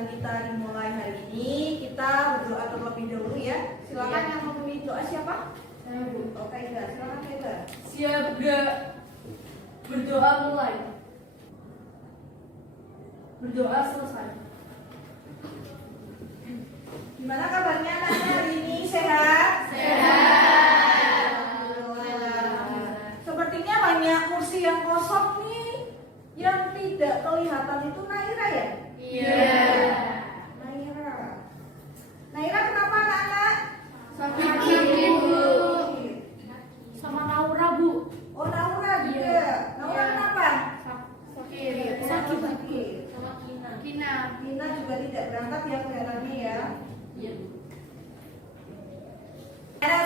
pembelajaran kita dimulai hari ini. Kita berdoa terlebih dahulu ya. Silakan yang mau memimpin doa siapa? Saya Bu. Oke, silakan Kak. Siap gak? Berdoa mulai. Berdoa selesai. Gimana kabarnya anak-anak hari ini? Sehat? Sehat. Alhamdulillah. Sepertinya banyak kursi yang kosong nih. Yang tidak kelihatan itu Naira ya? Iya. Naira kenapa anak-anak? Sakit Bu. Sama Naura Bu. Oh Naura juga. Iya. Naura kenapa? Sakit. Sakit. Sama Kina. Nina juga tidak berangkat ya kelihatannya ya. Iya.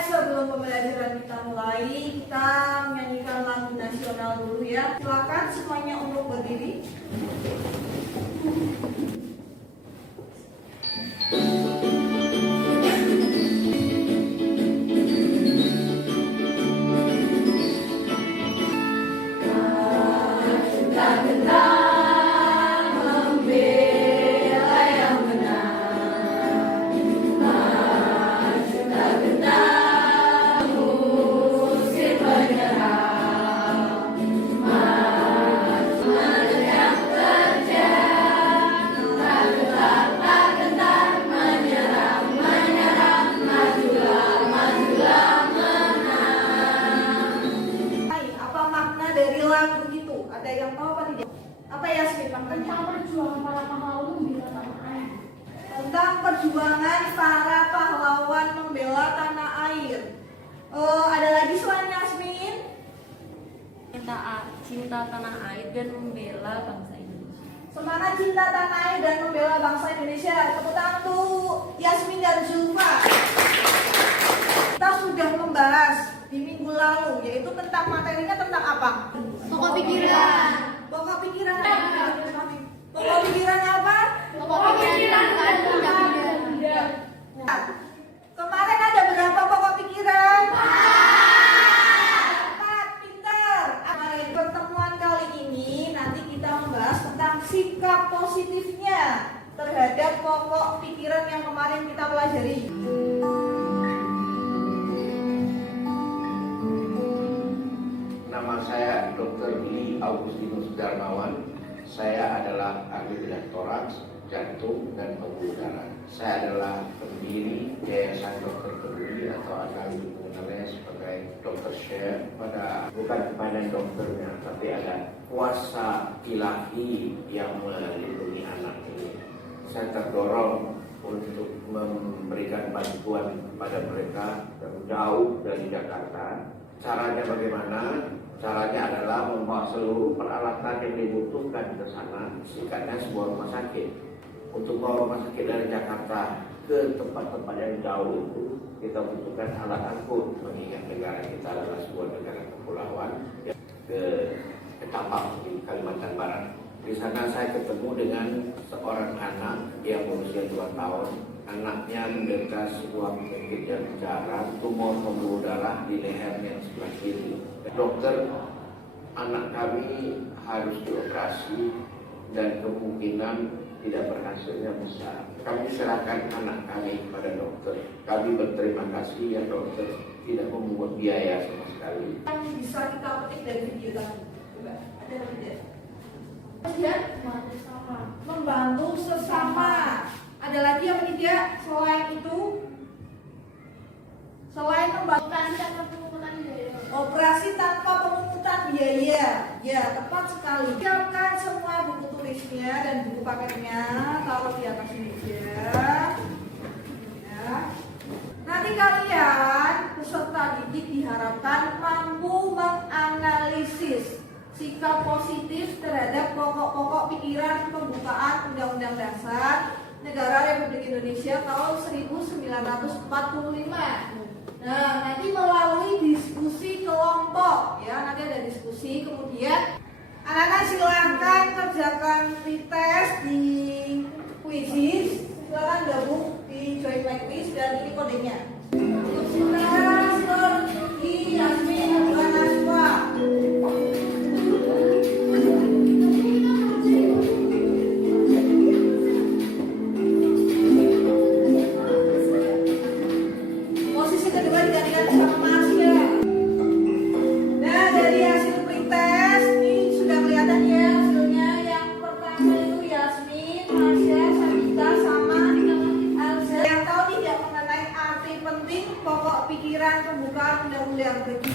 Sebelum pembelajaran kita mulai, kita menyanyikan lagu nasional dulu ya. Silakan semuanya untuk berdiri. Tentang perjuangan para pahlawan membela tanah air. Ada lagi selain Yasmin? Cinta tanah air dan membela bangsa Indonesia. Semangat cinta tanah air dan membela bangsa Indonesia. Tepuk tangan untuk Yasmin dan Zulfa. Kita sudah membahas di minggu lalu, yaitu tentang materinya tentang apa? Pokok pikiran. Pokok pikiran apa? Pokok pikiran apa? Pokok pikiran Kemarin ada berapa pokok pikiran? 4, pintar. Pertemuan kali ini nanti kita membahas tentang sikap positifnya terhadap pokok pikiran yang kemarin kita pelajari. Nama saya Dr. Lee Augustinus Darmawan. Saya adalah ahli bedah toraks, jantung, dan pembuluh darah. Saya adalah pendiri Yayasan Dokter Peduli atau akan mengenalnya sebagai Dr. Share. Bukan kepada dokternya, tapi ada kuasa ilahi yang melindungi anak ini. Saya terdorong untuk memberikan bantuan kepada mereka yang jauh dari Jakarta. Caranya bagaimana? Caranya adalah membawa seluruh peralatan yang dibutuhkan ke sana, sikatnya sebuah rumah sakit. Untuk bawa rumah sakit dari Jakarta ke tempat-tempat yang jauh itu, kita butuhkan alat angkut, mengingat negara kita adalah sebuah negara kepulauan ke Ketapang di Kalimantan Barat. Di sana saya ketemu dengan seorang anak yang berusia 2 tahun. Anaknya menderita sebuah penyakit yang jarang, tumor pembuluh darah di lehernya sebelah kiri. Dokter, anak kami harus dioperasi dan kemungkinan tidak berhasilnya besar. Kami serahkan anak kami kepada dokter. Kami berterima kasih ya dokter, tidak memungut biaya sama sekali. Yang bisa kita petik dari video tadi, coba ada lagi tidak? Kemudian membantu sesama. Ada lagi yang tidak selain itu? Selain membantu operasi tanpa pemungutan biaya. Ya, tepat sekali. Siapkan semua buku tulisnya dan buku paketnya, taruh di atas meja. Ya. Nanti kalian peserta didik diharapkan mampu menganalisis sikap positif terhadap pokok-pokok pikiran pembukaan Undang-Undang Dasar Negara Republik Indonesia tahun 1945. Nah, nanti melalui diskusi kelompok ya, nanti ada diskusi, kemudian anak-anak silahkan kerjakan pretest di quizzes, silahkan gabung di join my quiz dan ini kodenya. Yasmin Naswa.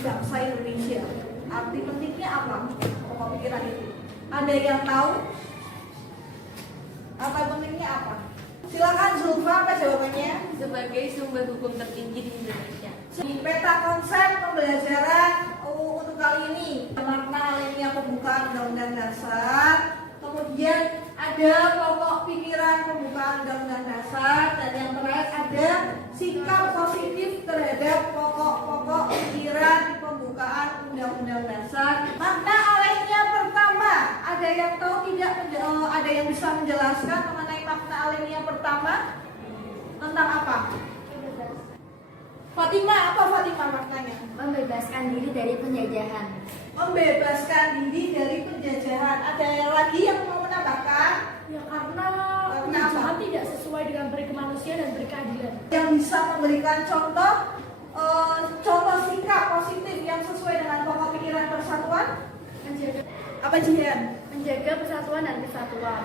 bangsa Indonesia. Arti pentingnya apa? Pokok pikiran itu. Ada yang tahu? Arti pentingnya apa? Silakan Zulfa, apa jawabannya? Sebagai sumber hukum tertinggi di Indonesia. Peta konsep pembelajaran untuk kali ini, makna alamiah pembukaan Undang-Undang Dasar, kemudian ada pokok pikiran pembukaan Undang-Undang Dasar, dan yang terakhir ada sikap positif terhadap pokok-pokok pikiran pembukaan Undang-Undang Dasar. Makna alamiah pertama, ada yang tahu tidak? Ada yang bisa menjelaskan mengenai makna alamiah pertama? Tentang apa? Fatima, apa Fatima maknanya? Membebaskan diri dari penjajahan. Membebaskan diri dari penjajahan. Ada yang lagi yang mau menambahkan? Ya karena Kenapa? penjajahan tidak sesuai dengan berkemanusiaan dan berkeadilan. Yang bisa memberikan contoh sikap positif yang sesuai dengan pokok pikiran persatuan? Menjaga, Apa Jihan? menjaga persatuan dan kesatuan.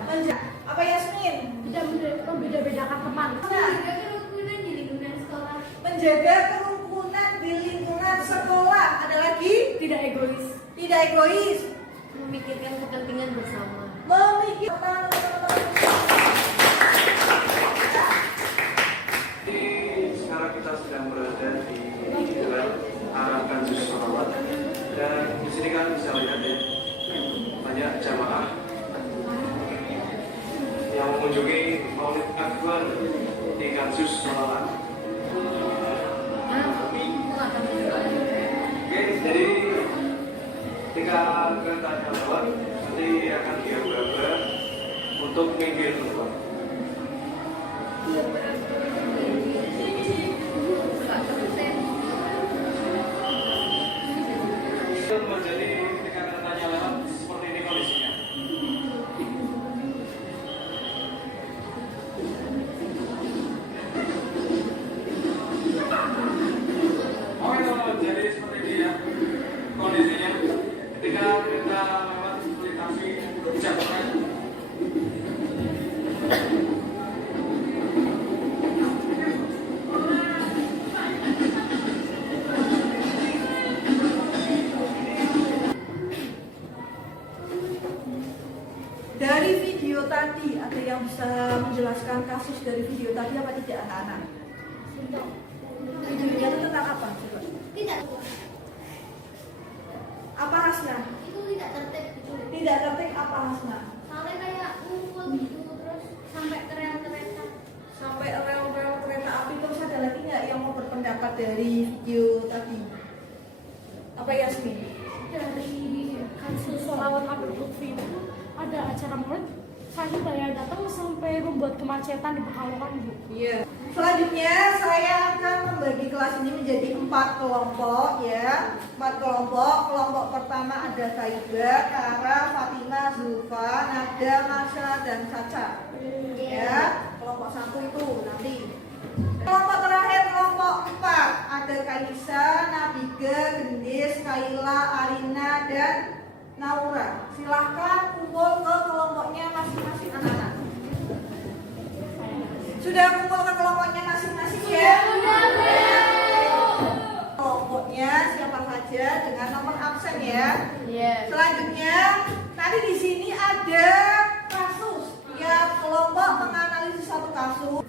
Apa Yasmin? Tidak membeda-bedakan teman. Menjaga kerukunan di lingkungan sekolah. Menjaga kerukunan di lingkungan sekolah. Ada lagi? Tidak egois. Tidak egois. Memikirkan kepentingan bersama. Memikirkan Sekarang kita sedang berada di jalan arah Kanjus Solawat, dan di sini kan bisa lihat ya, banyak jamaah yang mengunjungi Maulid Akbar di Kanjus Solawat. Oke, jadi ketika keretanya lewat, nanti akan diabrak untuk minggir keluar. Menjadi ketika keretanya lewat seperti ini kondisinya. Jadi seperti ini ya kondisinya ketika kereta lewat melintasi jembatan. dari video tadi, ada yang bisa menjelaskan kasus dari video tadi apa tidak anak-anak? Videonya itu tentang apa? Coba. Tidak, Apa Hasna? itu tidak tertib gitu. Tidak tertib apa Hasna? Sampai kayak ngumpul gitu terus sampai ke rel kereta. Sampai rel-rel kereta api. Terus ada lagi nggak yang mau berpendapat dari video tadi? Apa Yasmin? Dari Kanjus Solawat Habib Lutfi itu ada acara maulid. Saya datang sampai membuat kemacetan di Pekalongan, Bu. Iya. Selanjutnya saya akan membagi kelas ini menjadi 4 kelompok ya. 4 kelompok. Kelompok pertama ada Kaiba, Kara, Fatima, Zulfa, Nada, Masya, dan Caca. Ya. Kelompok 1 itu nanti. Kelompok terakhir kelompok 4 ada Kaisa, Nabiga, Gendis, Kaila, Arina, dan Naura. Silahkan kumpul ke kelompoknya masing-masing anak-anak. Sudah kumpul ke kelompoknya masing-masing ya? Kelompoknya siapa saja dengan nomor absen ya. Selanjutnya nanti di sini ada kasus. Tiap kelompok menganalisis satu kasus.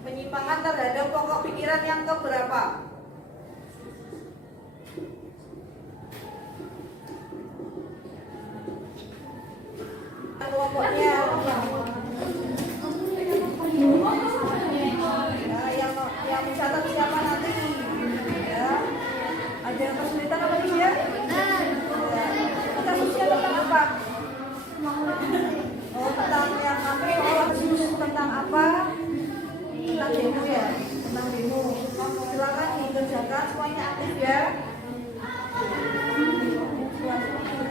Penyimpangan terhadap pokok pikiran yang keberapa? Kelompoknya ya, yang mencatat siapa nanti ya. Ada yang kesulitan apa nih ya? Kasusnya tentang apa? Oh, tentang yang apa? Kasus tentang apa? Tentang demo ya, tentang demo. Silakan dikerjakan semuanya aktif ya.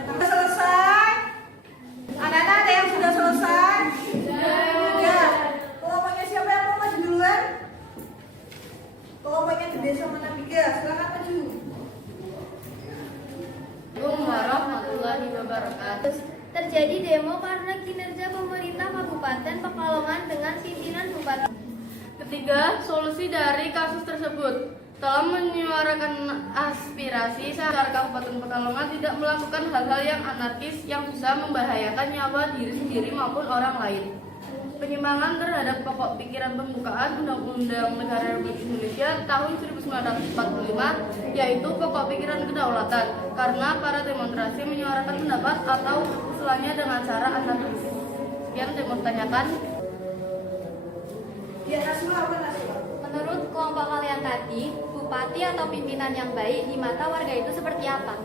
Sudah selesai? Anak-anak ada yang sudah selesai? Ya. Kelompoknya siapa yang mau maju dulu? wabarakatuh. Terjadi demo karena kinerja pemerintah Kabupaten Pekalongan dengan pimpinan Bupati. Ketiga, solusi dari kasus tersebut. Dalam menyuarakan aspirasi, saya Kabupaten Pekalongan tidak melakukan hal-hal yang anarkis yang bisa membahayakan nyawa diri sendiri maupun orang lain. Penyimpangan terhadap pokok pikiran pembukaan Undang-Undang Negara Republik Indonesia tahun 1945, yaitu pokok pikiran kedaulatan, karena para demonstrasi menyuarakan pendapat atau usulannya dengan cara anarkis. Sekian yang mau ditanyakan. Ya, Naswa apa Naswa? Menurut kelompok kalian tadi, bupati atau pimpinan yang baik di mata warga itu seperti apa?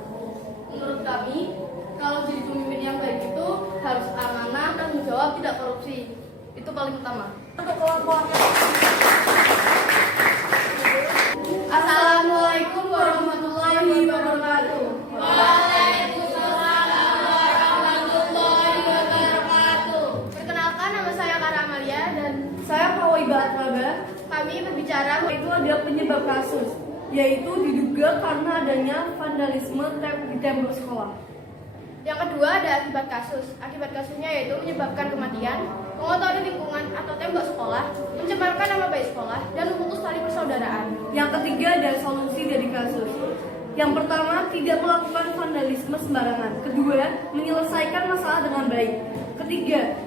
Menurut kami, kalau jadi pemimpin yang baik itu harus amanah, tanggung jawab, tidak korupsi. Itu paling utama. Untuk kelompok Assalamualaikum warahmatullahi wabarakatuh. Perkenalkan, nama saya Kara Amalia dan saya Kawiba Atraga. Kami berbicara itu adalah penyebab kasus, yaitu diduga karena adanya vandalisme di tembok sekolah. Yang kedua ada akibat kasus. Akibat kasusnya yaitu menyebabkan kematian, mengotori lingkungan atau tembok sekolah, mencemarkan nama baik sekolah, dan memutus tali persaudaraan. Yang ketiga ada solusi dari kasus. Yang pertama, tidak melakukan vandalisme sembarangan. Kedua, menyelesaikan masalah dengan baik. Ketiga,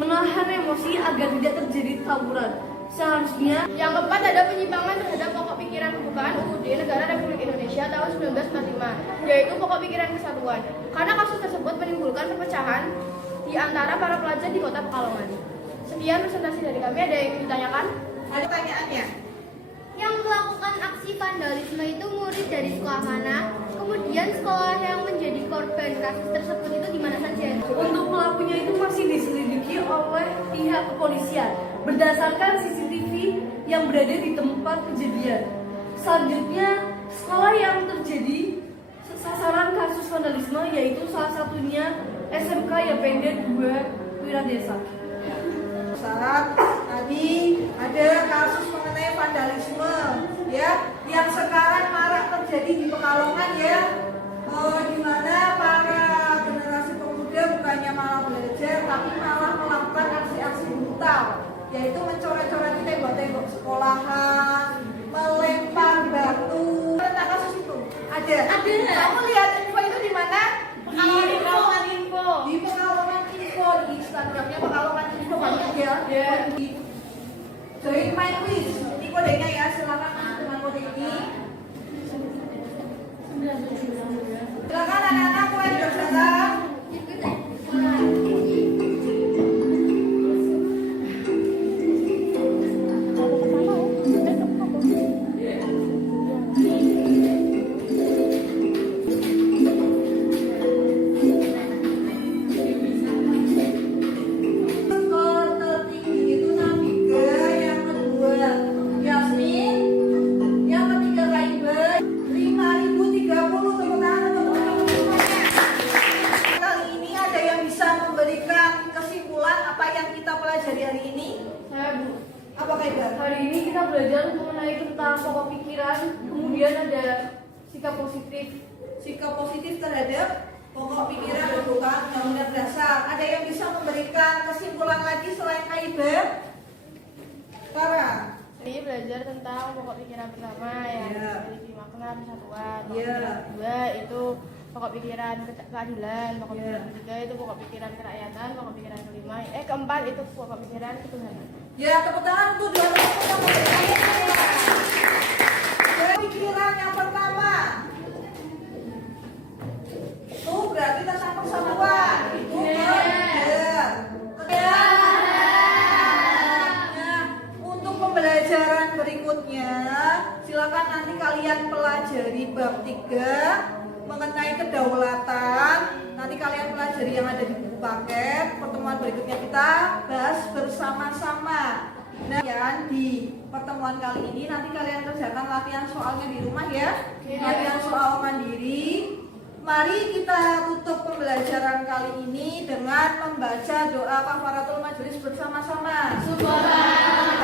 menahan emosi agar tidak terjadi tawuran. Seharusnya. Yang keempat ada penyimpangan terhadap pokok pikiran pembukaan UUD Negara Republik Indonesia tahun 1945, yaitu pokok pikiran kesatuan. Karena kasus tersebut menimbulkan perpecahan di antara para pelajar di Kota Pekalongan. Sekian presentasi dari kami. Ada yang ditanyakan? ada pertanyaannya? Yang melakukan aksi vandalisme itu murid dari sekolah mana? Kemudian sekolah yang menjadi korban kasus tersebut itu di mana saja? Untuk pelakunya itu masih diselidiki oleh pihak kepolisian berdasarkan CCTV yang berada di tempat kejadian. Selanjutnya, sekolah yang terjadi sasaran kasus vandalisme yaitu salah satunya SMK YPD 2 Wiradesa. Saat tadi ada kasus mengenai vandalisme ya yang sekarang marak terjadi di Pekalongan ya, di mana para generasi pemuda bukannya malah belajar tapi malah melakukan aksi-aksi brutal, yaitu mencoret-coret tembok-tembok sekolahan, melempar batu. Tentang kasus itu ada. Kamu lihat info itu di mana? Pekalongan Info. Di Pekalongan Info, di Instagramnya Pekalongan Info banyak ya. Join my quiz. Ini kodenya ya, silakan masuk dengan kode ini. Silakan anak-anak mulai berjalan. Hari ini kita belajar mengenai tentang pokok pikiran, kemudian ada sikap positif. Sikap positif terhadap pokok pikiran pembukaan Undang-Undang Dasar. Ada yang bisa memberikan kesimpulan lagi selain Kaiba? Para. Ini belajar tentang pokok pikiran pertama yang memiliki makna persatuan. Kedua itu pokok pikiran keadilan, pokok pikiran ketiga itu pokok pikiran kerakyatan, pokok pikiran kelima, keempat itu pokok pikiran ketuhanan. Ya, tepuk tangan untuk dua orang yang memberikan pikiran yang pertama. Tuh berarti tentang persatuan. Itu belajar. Nah, untuk pembelajaran berikutnya, silakan nanti kalian pelajari bab 3 mengenai kedaulatan. Nanti kalian pelajari yang ada di buku paket. Pertemuan berikutnya kita bahas bersama-sama. Nah, ya, di pertemuan kali ini nanti kalian kerjakan latihan soalnya di rumah ya. Latihan soal mandiri. Mari kita tutup pembelajaran kali ini dengan membaca doa kafaratul majelis bersama-sama. Subhanallah.